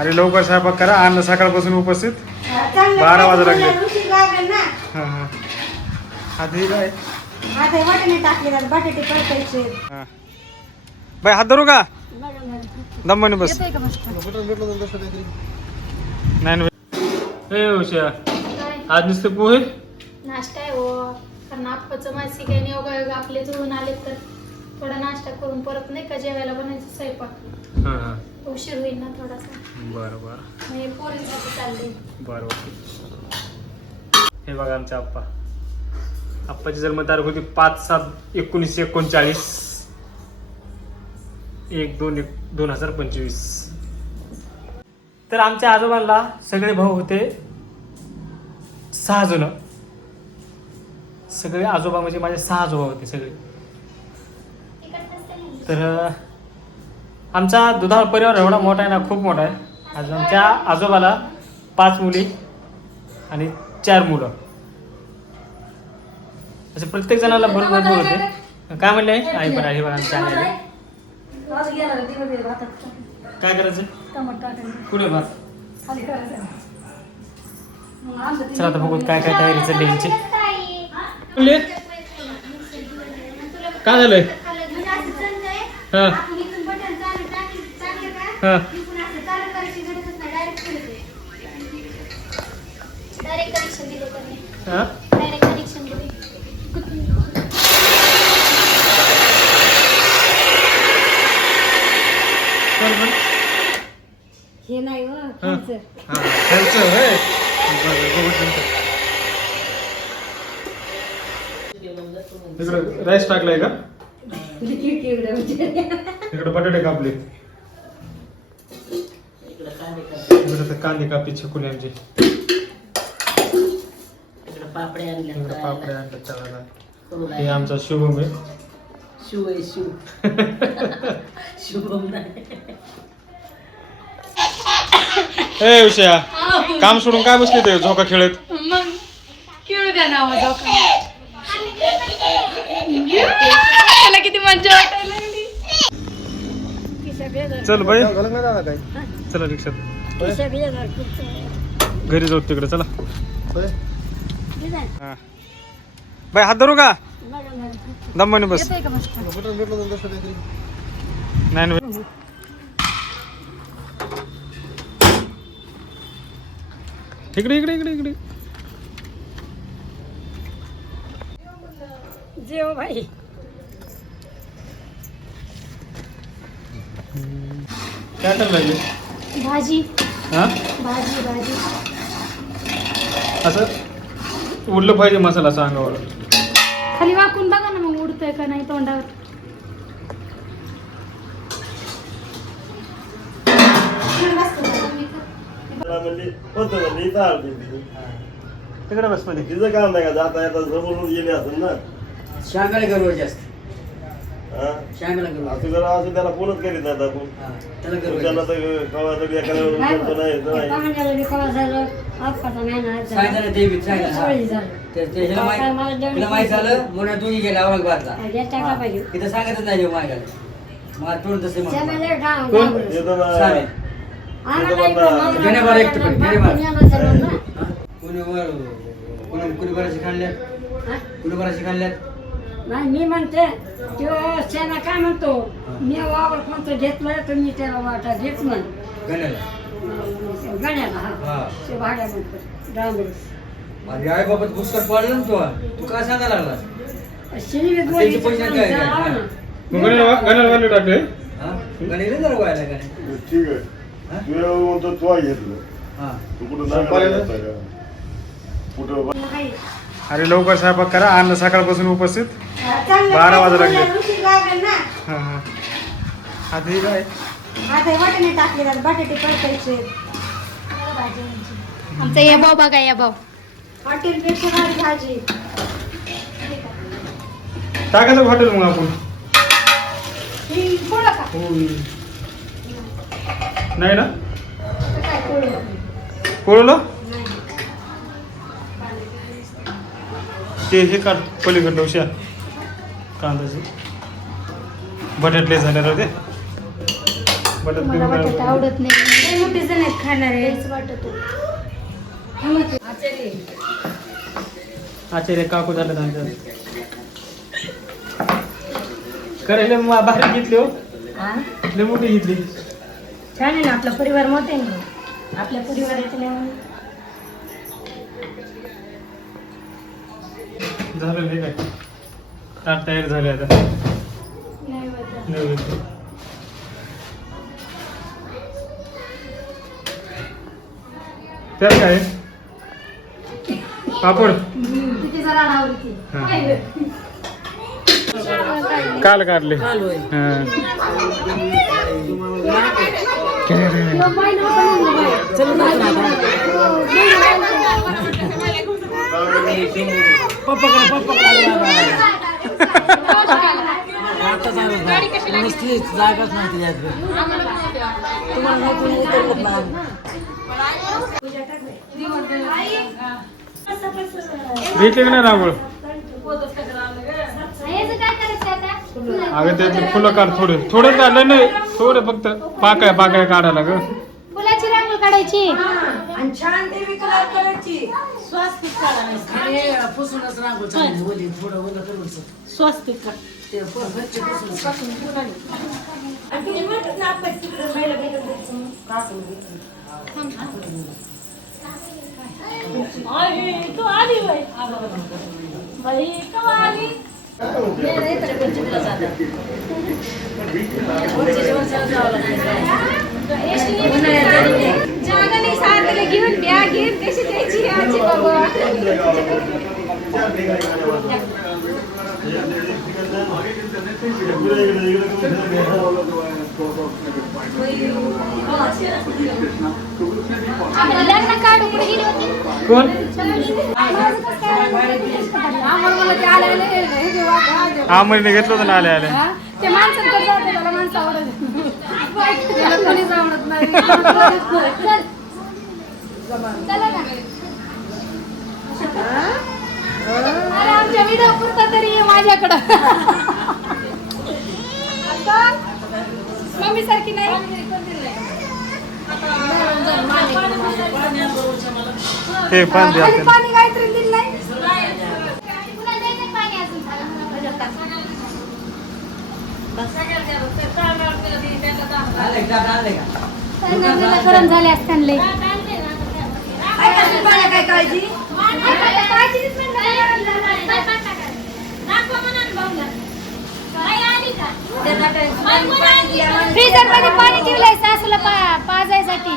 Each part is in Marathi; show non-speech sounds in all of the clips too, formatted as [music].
अरे लवकर स्वयंपाक करा. अन्न सकाळपासून उपस्थित. बारा वाजता लागले. हां हां. आधी काय? हे हां. बाई हात धरू का? दमाने बस. नाही ए आज नुसते पोहे? नाश्ता आहे हो. कारण आहे आपले जुळून आले तर. थोडा नाश्ता करून परत नाही का जेवायला बनायचं स्वयंपाक? हां हां. उशीर होईल ना थोडासा. बरं बरं. पोरींसाठी चालले बरं बरं. हे बघा आमचे आप्पा. आप्पाची जन्मतारीख होती पाच सात एकोणीसशे एकोणचाळीस. एक दोन एक दोन हजार पंचवीस. तर आमच्या आजोबांना सगळे भाऊ होते. सहा जण. सगळे आजोबा म्हणजे माझे सहा आजोबा होते सगळे. तर आमचा दुधाळ परिवार एवढा मोठा आहे ना खूप मोठा आहे. आज आमच्या आजोबाला पाच मुली आणि चार मुलं. असे प्रत्येक जणाला भरपूर भरपूर होते. काय म्हणले? आई पण आई आमच्या आली. काय करायचं? कुठे भात? चला आता बघू काय काय तयारी चालली यांची काय झालंय? हा. हा. डायरेक्ट कनेक्शन दिले त्यांनी. हा? डायरेक्ट कनेक्शन दिले. कोण कोण हे नाही हो हा. खायचं. हा, खायचं होय. बरं, बघू नंतर. इकडं राईस टाकलाय का? इकडे बटाटे कापले. इकडे तर कांदे कापले छिकुले आमचे. इकडे पापडे इकडे आणतात तळायला करू हे आमचा शुभम आहे. शिव आहे शिव. [laughs] शुभम नाही. ए विषया काम सोडून काय बसले ते झोका खेळत. मग खेळू द्या ना मग त्याला किती मजा. वाटायला लागली चल बाई चला रिक्षात. घरी जाऊ तिकडे चला. हा. बाई हात धरू का? दमाने बस. नाही बाई. इकडे इकडे इकडे इकडे. जेव भाई काय टाकलं भाजी. हा? भाजी भाजी. असं? उरलं पाहिजे मसाला असं अंगावर. खाली वाकून बघा ना मग उडतोय का नाही तोंडावर. तिकडे बसमध्ये. तिचं काम नाही का? जाता येता जमून गेली असेल ना? श्यामेला गर्व जास्त. हा? श्यामेला गर्व असं जरा असं त्याला फोनच करीत आपण. हा, त्याला. तर तरी एखाद्या वेळेस नाही तर नाही. सांगितलं ते बी सांगितलं ते- ते हिला माहित- हिला माहीत झालं मुलं दोघी गेल्या औरंगाबादला. तिथं सांगतच नाही जेव्हा मागायला. मला तोंड तसे येतो ना घेण्यावर एक तुकडे, घेण्यावर. कुणी कुणी कुणी बराची खाल्ल्यात कुणी बराची खाल्ल्यात नाही मी म्हणते तो सेना काय म्हणतो? मी वावर कोणतं घेतलं तर मी त्याला वाटा घेत नाही. गण्याला. गण्याला हा. हा. ते भाड्या म्हणतो डांबरूस माझी आई बाबत पुस्तक पडलं ना तू तू काय सांगायला लागला? शिनी त्यांचे पैसे काय काय? मग गण्याला गण्याला वाले टाकले? हा? गणे जरा व्हायला गणे. ठीक आहे. हा? तू एवढं म्हणतो तू आहे घेतलं. हा. तू कुठं नाही गेला का? कुठं अरे लवकर स्वयंपाक करा. अन्न सकाळपासून उपस्थित. बारा वाजता लागले. हा हा. काय? आता हे वाटाणे टाकले बटाटे परतायचे. आमची. आमचा या भाऊ बघा या भाऊ. हॉटेलपेक्षा भारी भाजी. टाकायचं हॉटेल मग आपण. ही बोला का? नाही ना? तर काय कोळं? कोळलं नाही. ते हे काढ पलीकडलं उशा कांद्याचे. बटाटले झाले राहते बटाट मला बटाटा. आवडत नाही. लय मोठे जण आहेत खाणारे. तेच वाटत होतं. आचार्य. काकू झालं करायला मा- भारी घेतली हो. हा? लय मोठी घेतली. छान आहे ना आपला परिवार मोठा आहे ना. आपल्या परिवाराचं नाव झालं नाही काय. ताट तयार झाले आता. नैवेद्य. त्यात काय? आहे? पापड हा. काल काढले. हा. नुसती जागाच नव्हती यात बी. तुम्हाला नव्हतं उतरलं ना. भेटले का नाही रांगोळ अगं त्यातले फुलं काढ थोडे थोडे काढलं नाही थोडे फक्त पाकळ्या पाकळ्या काढायला ग फुलाची रांगोळी काढायची आणि छान देवी कलर करायची स्वास्तिक पुसूनच ओली थोडं ओलं करून स्वास्तिक ते पुसून घेतलं. आई, तू आली बाई बाई आली नाही, नाही, तरी पंचमीला जातात. वरच्या जेवणाला जावं लागतं. उन्हाळ्यात जरी नाही. जगाने सांगितलं घेऊन द्या घेऊन कशी द्यायची? लग्न काढू कुठे गेली होती कोण? आले आले आमरीने घेतलं होतं ना आल्या हा? ते माणसांकडे जाते त्याला माणसं आवडत [laughs] त्याला कोणीच आवडत नाही [laughs] चल चला ना अरे आमच्या व्हिडिओ पुरता तरी ये माझ्याकडं. आता मम्मी सारखी नाही? हे पान द्या. खाली पाणी काहीतरी दिलं नाही? गरम झाले असताना काय काळजी? फ्रीजरमध्ये पाणी ठेवलंय सासूला पा पाजायसाठी.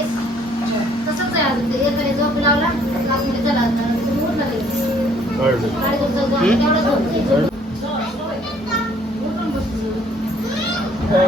तसंच आहे अजून ते एकाने झोप लावला चला उठला लगेच. जाऊ, जाऊ, झोप. ये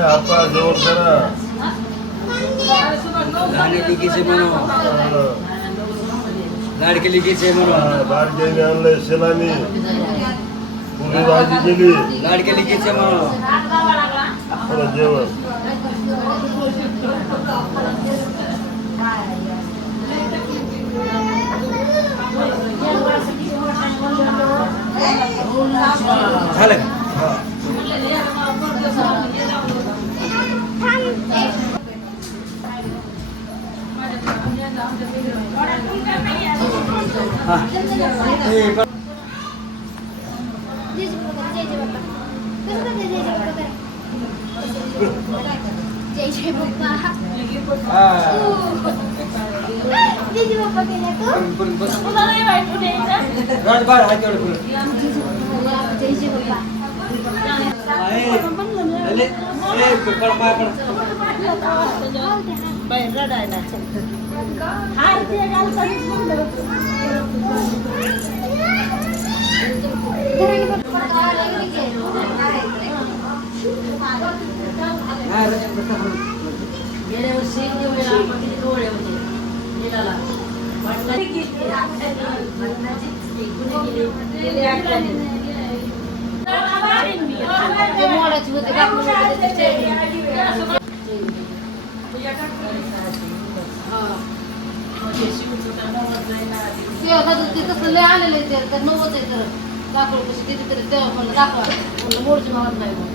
आपा जेवण करा लहान लिकीचे म्हणून लाडके लिकीचे म्हणून बारकेने आणलंय शेलानी पुरी भाजी केली लाडके लिकीचे म्हणून थोडं जेवण झालं का हा. हे पण- जय जय गेल्या वर्षी दिवाळीला किती डोळे होते होते लय आलेलं आहे ते तर नव्वद आहे तर दाखवलं कशी कितीतरी तेव्हा म्हणलं दाखवा. म्हणलं मोडची मागत नाही.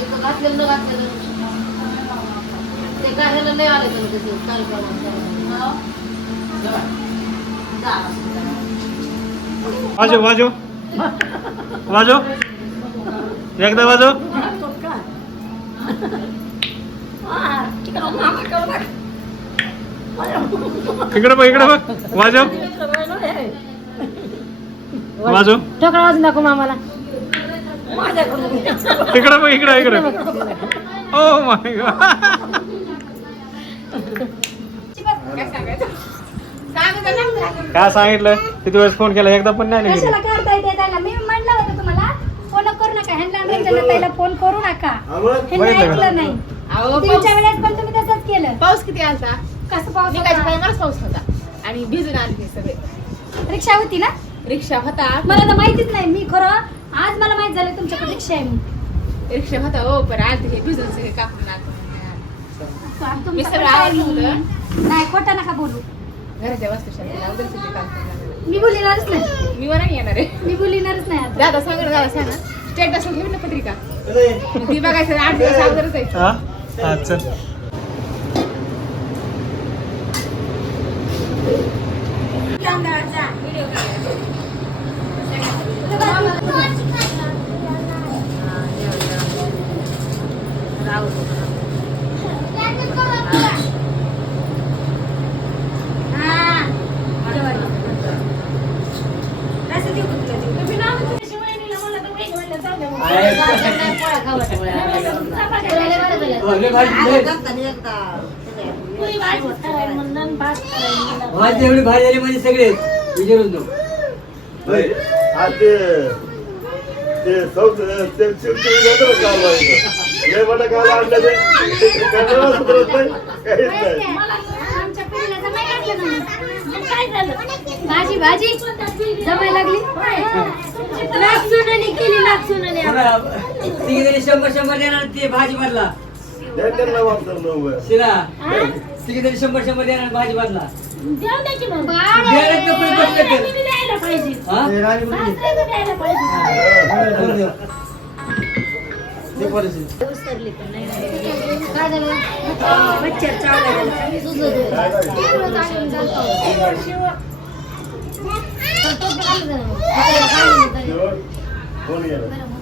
घातलेलं घातलेलं ते आले तर वाजव वाजव. वाजव. एकदा वाजव. इकडे बघ इकडे बघ. वाजव. वाजव. ठोकळा वाजून दाखव मामाला. इकडे बघ इकडे इकडे. ओ माय गॉड काय सांगितलं? किती वेळेस फोन केला? एकदा पण नाही कशाला. करता येते त्याला? मी म्हणलं होतं तुम्हाला फोन करू नका. ह्यांना रंजना ताईला फोन करू नका. ह्यांना बघितलं का? ऐकलं नाही. तुमच्या वेळेस पण तुम्ही तसंच केलं. पाऊस किती आलता? कसं पाऊस निघायच्या होता? टायमालाच पाऊस होता. आणि भिजून आले ते सगळे. रिक्षा होती ना? रिक्षा होता. मला तर माहितीच नाही. मी खरं आज मला माहीत झालं तुमच्याकडे रिक्षा आहे म्हणून. रिक्षा होता हो पण आलते हे भिजून सगळे कापून आलते आणि मी तुमच्याकडे सगळं काय आवरलं नाही. नाही खोटं नका बोलू. घराच्या वस्तू शांतीला उद्या तुझे काम करणार. मी बोलणारच नाही. मी वर नाही येणार आहे. मी बोलणारच नाही आता. दादा सांग ना दादा सांगा स्टेटस ठेवी ना पत्रिका. ती बघायचं आठ दिवस अगोदरच आहे. हा? हा चल आहे, हो, लय भारी लय- भाजी एवढी भारी झाली म्हणजे सगळे विचारून दो होय. हा ते ते सौथ ते चिमचिमी जातं ना काल व्हायचं. लय मोठा काल आणलं ते. ते करणारच सुधरत नाही. काहीच नाही आमच्या पिढीला जमाय लागलं नाही. काय झालं? भाजी भाजी जमाय लागली? तिघे शंभर शंभर देणार ते भाजी बदला त्यांना. शिला जणी शंभर शंभर देणार भाजी देऊ द्या की मग. तर. द्यायला पाहिजे. हा? द्यायला पाहिजे. देऊ. काय झालं? मच्छर गेलं? चाललो झाली लागायला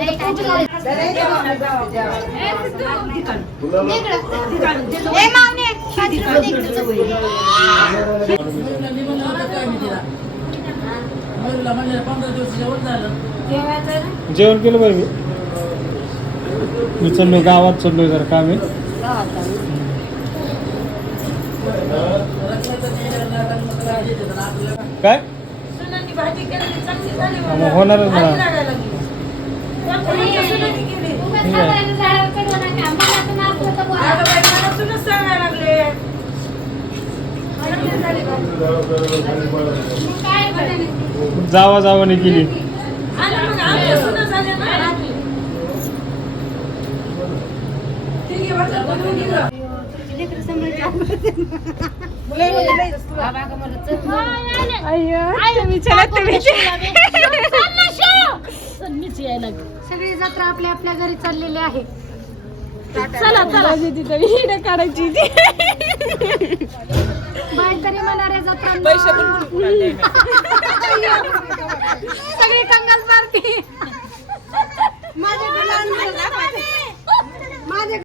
सुनांनी केली? सांगायला झाडावर चढवू नका. मला तर नाचलं तर बोला. अगं बाई, जावा जावाने केली आणि घरीच यायला सगळी जत्रा आपल्या आपल्या घरी चाललेली आहे. चला चला. तिथं हिड काढायची बाहेरतरी जत्रा पैसे सगळी कंगाल माझ्या [laughs] माझ्या